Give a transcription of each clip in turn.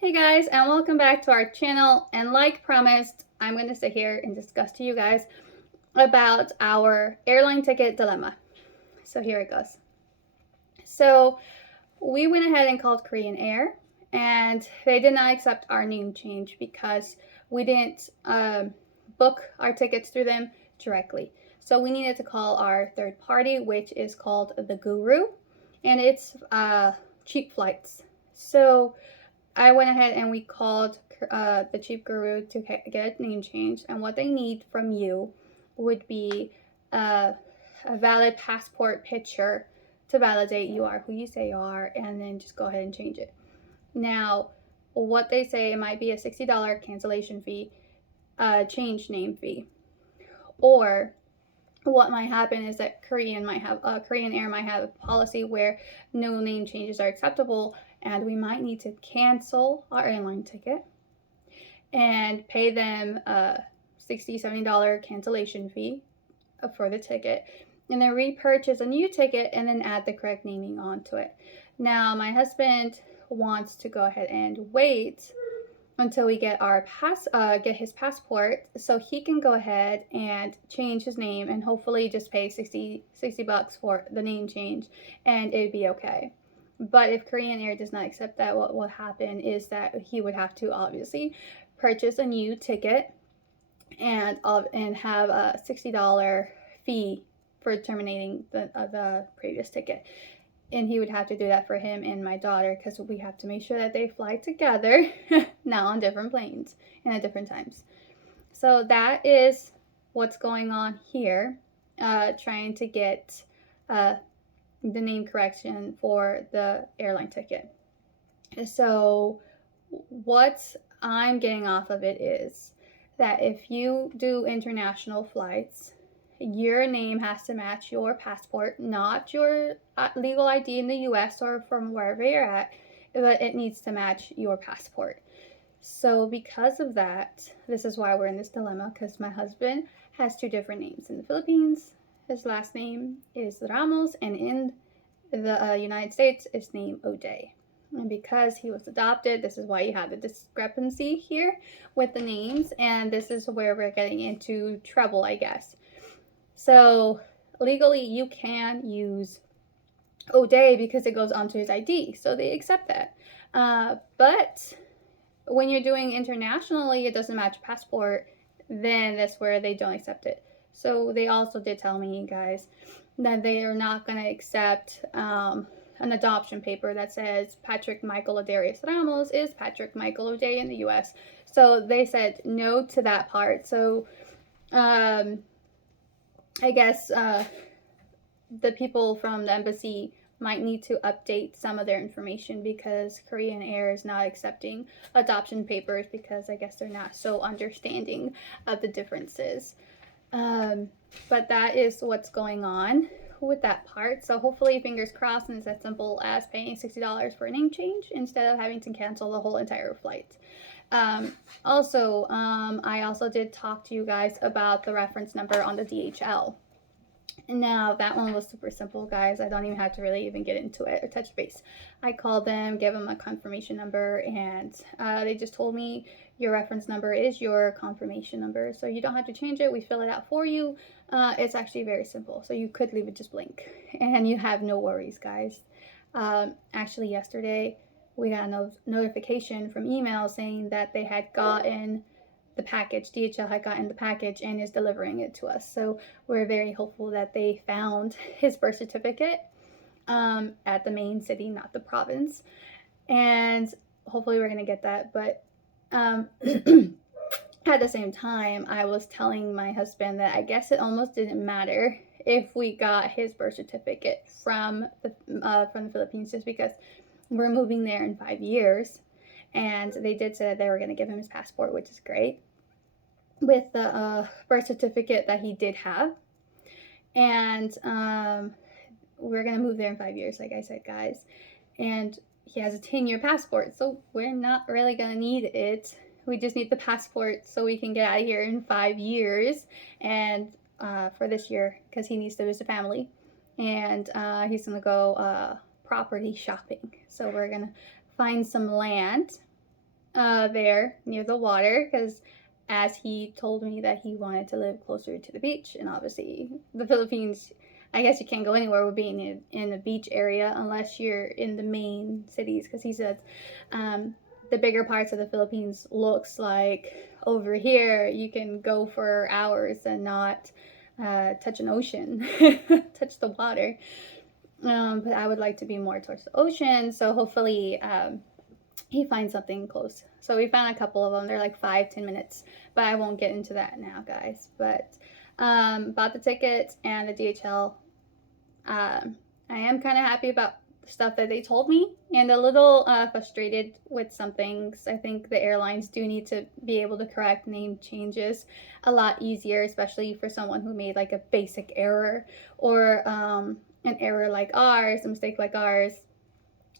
Hey guys, and welcome back to our channel. And like promised, I'm going to sit here and discuss to you guys about our airline ticket dilemma. So here it goes. So we went ahead and called Korean Air, and they did not accept our name change because we didn't book our tickets through them directly. So we needed to call our third party, which is called the Guru, and it's cheap flights. So I went ahead and we called the Chief Guru to get a name change, and what they need from you would be uh, a valid passport picture to validate you are who you say you are, and then just go ahead and change it. Now, what they say, it might be a $60 cancellation fee, change name fee, or what might happen is that Korean Air might have a policy where no name changes are acceptable, and we might need to cancel our airline ticket and pay them a $60-70 cancellation fee for the ticket, and then repurchase a new ticket and then add the correct naming onto it. Now, my husband wants to go ahead and wait until we get his passport, so he can go ahead and change his name and hopefully just pay 60 bucks for the name change, and it'd be okay. But if Korean Air does not accept that, what will happen is that he would have to obviously purchase a new ticket and have a $60 fee for terminating the previous ticket. And he would have to do that for him and my daughter, because we have to make sure that they fly together, now on different planes and at different times. So that is what's going on here, trying to get the name correction for the airline ticket. So what I'm getting off of it is that if you do international flights, your name has to match your passport, not your legal ID in the US or from wherever you're at, but it needs to match your passport. So because of that, this is why we're in this dilemma, because my husband has two different names. In the Philippines, his last name is Ramos, and in the United States, it's named O'Day. And because he was adopted, this is why you have the discrepancy here with the names, and this is where we're getting into trouble, I guess. So legally, you can use O'Day because it goes onto his ID, so they accept that. But when you're doing internationally, it doesn't match passport, then that's where they don't accept it. So they also did tell me, guys, that they are not going to accept an adoption paper that says Patrick Michael Adarius Ramos is Patrick Michael O'Day in the US. So they said no to that part. So I guess the people from the embassy might need to update some of their information, because Korean Air is not accepting adoption papers, because I guess they're not so understanding of the differences. But that is what's going on with that part. So hopefully, fingers crossed, and it's as simple as paying $60 for a name change instead of having to cancel the whole entire flight. I also did talk to you guys about the reference number on the DHL. Now, that one was super simple, guys. I don't even have to really even get into it or touch base. I called them, gave them a confirmation number, and they just told me your reference number is your confirmation number. So you don't have to change it. We fill it out for you. It's actually very simple. So you could leave it just blank, and you have no worries, guys. Actually, yesterday, we got a notification from email saying that they had gotten the package. DHL had gotten the package and is delivering it to us. So we're very hopeful that they found his birth certificate at the main city, not the province. And hopefully we're going to get that. But at the same time, I was telling my husband that I guess it almost didn't matter if we got his birth certificate from the Philippines, just because we're moving there in 5 years. And they did say that they were going to give him his passport, which is great, with the birth certificate that he did have. And we're going to move there in 5 years, like I said, guys. And he has a 10-year passport, so we're not really going to need it. We just need the passport so we can get out of here in 5 years, and for this year, because he needs to visit family. And he's going to go property shopping. So we're going to find some land there near the water, because as he told me that he wanted to live closer to the beach, and obviously the Philippines, I guess you can't go anywhere with being in a beach area unless you're in the main cities, because he said the bigger parts of the Philippines looks like over here you can go for hours and not touch an ocean, touch the water. But I would like to be more towards the ocean, so hopefully he finds something close. So we found a couple of them. They're like 5-10 minutes, but I won't get into that now, guys. But bought the tickets and the DHL. I am kind of happy about the stuff that they told me, and a little frustrated with some things. I think the airlines do need to be able to correct name changes a lot easier, especially for someone who made like a basic error or an error like ours, a mistake like ours.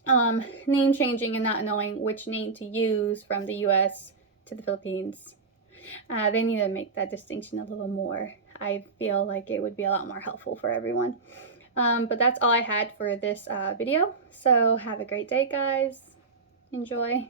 Name changing and not knowing which name to use from the US to the Philippines. They need to make that distinction a little more. I feel like it would be a lot more helpful for everyone. But that's all I had for this video. So have a great day, guys. Enjoy.